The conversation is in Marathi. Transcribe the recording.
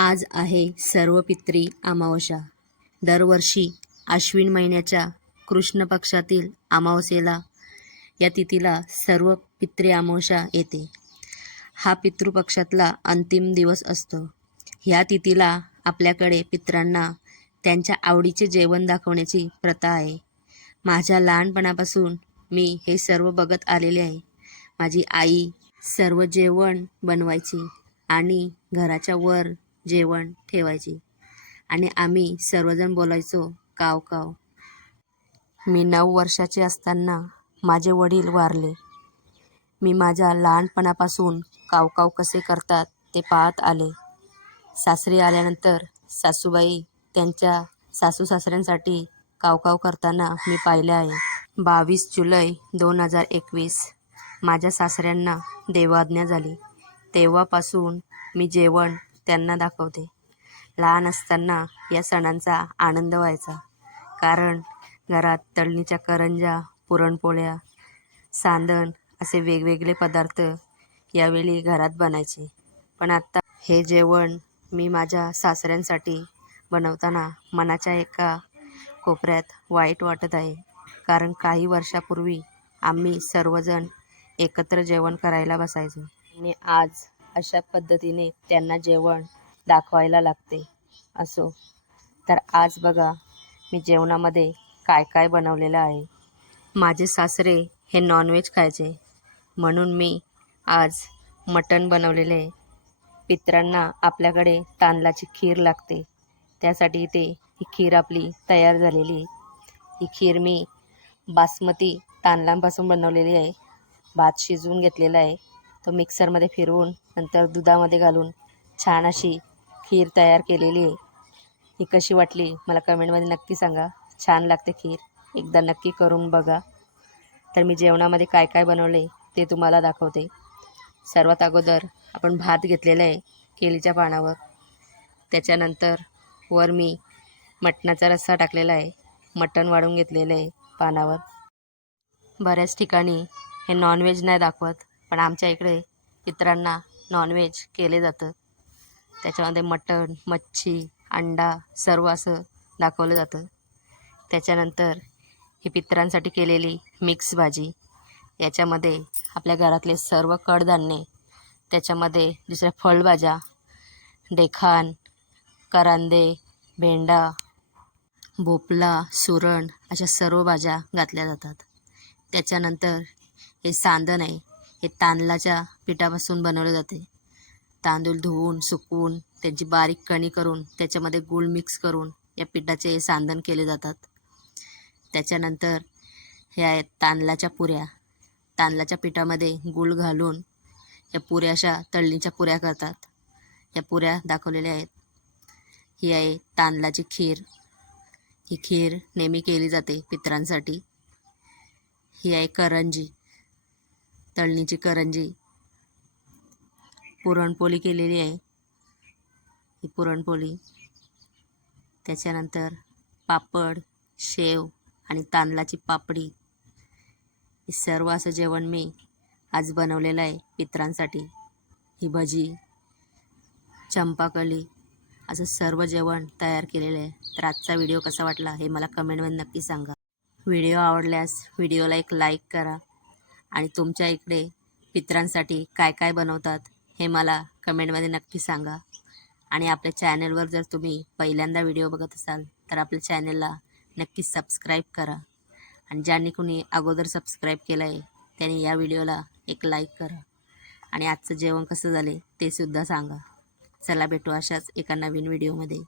आज आहे सर्व पित्री अमावस्या. दरवर्षी आश्विन महिन्याच्या कृष्ण पक्षातील अमावस्येला या तिथीला सर्व पित्री अमावस्या येते. हा पितृपक्षातला अंतिम दिवस असतो. ह्या तिथीला आपल्याकडे पित्रांना त्यांच्या आवडीचे जेवण दाखवण्याची प्रथा आहे. माझ्या लहानपणापासून मी हे सर्व बघत आलेले आहे. माझी आई सर्व जेवण बनवायची आणि घराच्या वर जेवण ठेवायची. आणि आम्ही सर्वजण बोलायचो काव काव. मी नऊ वर्षाचे असताना माझे वडील वारले. मी माझ्या लहानपणापासून कावकाव कसे करतात ते पाहत आले. सासरी आल्यानंतर सासूबाई त्यांच्या सासू सासऱ्यांसाठी कावकाव करताना मी पाहिले आहे. बावीस जुलै दोन हजार एकवीस माझ्या सासऱ्यांना देवाज्ञा झाली. तेव्हापासून मी जेवण त्यांना दाखवते. लहान असताना या सणांचा आनंद व्हायचा. कारण घरात तळणीच्या करंजा पुरणपोळ्या सांदण असे वेगवेगळे पदार्थ यावेळी घरात बनायचे. पण आत्ता हे जेवण मी माझ्या सासऱ्यांसाठी बनवताना मनाच्या एका कोपऱ्यात वाईट वाटत आहे. कारण काही वर्षापूर्वी आम्ही सर्वजण एकत्र जेवण करायला बसायचो. आणि आज अशा पद्धतीने त्यांना जेवण दाखवायला लागते. असो. तर आज बघा मी जेवणामध्ये काय काय बनवलेलं आहे. माझे सासरे हे नॉनव्हेज खायचे. म्हणून मी आज मटण बनवलेले. आहे पित्रांना आपल्याकडे तांदळाची खीर लागते. त्यासाठी इथे ही खीर आपली तयार झालेली ही खीर मी बासमती तांदळांपासून बनवलेली आहे. भात शिजवून घेतलेला आहे. तो मिक्सरमध्ये फिरवून नंतर दुधामध्ये घालून छान अशी खीर तयार केलेली आहे. ही कशी वाटली मला कमेंटमध्ये नक्की सांगा. छान लागते खीर. एकदा नक्की करून बघा. तर मी जेवणामध्ये काय काय बनवले ते तुम्हाला दाखवते. सर्वात अगोदर आपण भात घेतलेला आहे केळीच्या पानावर. त्याच्यानंतर वर मी मटणाचा रस्सा टाकलेला आहे. मटण वाढून घेतलेलं आहे पानावर. बऱ्याच ठिकाणी हे नॉनव्हेज नाही दाखवत. पण आमच्या इकडे इतरांना नॉनव्हेज केले जातं. त्याच्यामध्ये मटण मच्छी अंडा सर्व असं दाखवलं जातं. त्याच्यानंतर ही पित्रांसाठी केलेली मिक्स भाजी. याच्यामध्ये आपल्या घरातले सर्व कडधान्ये त्याच्यामध्ये दुसऱ्या फळभाज्या डेखान करांदे भेंडा भोपळा सुरण अशा सर्व भाज्या घातल्या जातात. त्याच्यानंतर हे सांदण आहे. हे तांदळाच्या पिठापासून बनवले जाते. तांदूळ धुवून सुकवून त्यांची बारीक कणी करून त्याच्यामध्ये गूळ मिक्स करून या पिठाचे हे सांदण केले जातात. त्याच्यानंतर हे आहेत तांदळाच्या पुऱ्या तांदळाच्या पिठामध्ये गूळ घालून या पुऱ्या अशा तळणीच्या पुऱ्या करतात. या पुऱ्या दाखवलेल्या आहेत. ही आहे तांदळाची खीर. ही खीर नेहमी केली जाते पित्रांसाठी. ही आहे करंजी. तळणीची करंजी. पुरणपोळी केलेली आहे. ही पुरणपोळी. त्याच्यानंतर पापड शेव आणि तांदळाची पापडी. हे सर्व असं जेवण मी आज बनवलेलं आहे पित्रांसाठी. ही भजी चंपाकली असं सर्व जेवण तयार केलेलं आहे. तर आजचा व्हिडिओ कसा वाटला हे मला कमेंटमध्ये नक्की सांगा. व्हिडिओ आवडल्यास व्हिडिओला एक लाईक करा. आणि तुमच्या इकडे पित्रांसाठी काय काय बनवतात हे मला कमेंटमध्ये नक्की सांगा. आणि आपल्या चॅनलवर जर तुम्ही पहिल्यांदा व्हिडिओ बघत असाल तर आपल्या चॅनलला नक्की सबस्क्राईब करा. आणि ज्यांनी कुणी अगोदर सबस्क्राईब केलं आहे त्यांनी या व्हिडिओला एक लाईक करा. आणि आजचं जेवण कसं झाले ते सुद्धा सांगा. चला भेटू अशाच एका नवीन व्हिडिओमध्ये.